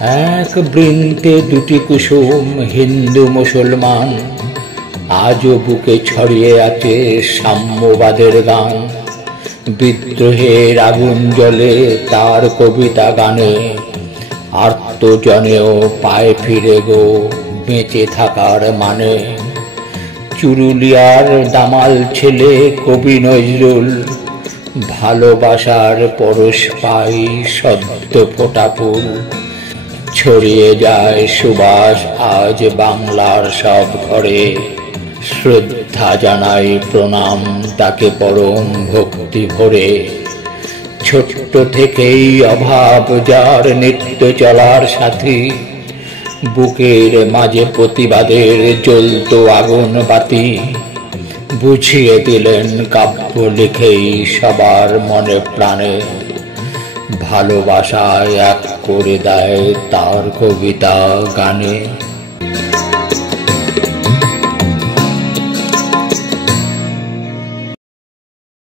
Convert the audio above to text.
এক বৃন্তে দুটি কুসুম হিন্দু মুসলমান, আজও বুকে ছড়িয়ে আছে সাম্যবাদের গান। বিদ্রোহের আগুন জ্বলে তার কবিতা গানে, আর্তজনেও পায়ে ফিরে গো বেঁচে থাকার মানে। চুরুলিয়ার দামাল ছেলে কবি নজরুল, ভালোবাসার পরশ পাই সদ্য ফোটা ফুল। ছড়িয়ে যায় সুবাস আজ বাংলার সব ঘরে, শ্রদ্ধা জানাই প্রণাম তাকে পরম ভক্তি ভরে। ছোট্ট থেকেই অভাব যার নিত্য চলার সাথী, বুকের মাঝে প্রতিবাদের জ্বলত আগুন বাতি। বুঝিয়ে দিলেন কাব্য লিখেই সবার মনে প্রাণে, ভালোবাসায় এক করে দেয় তার কবিতা গানে।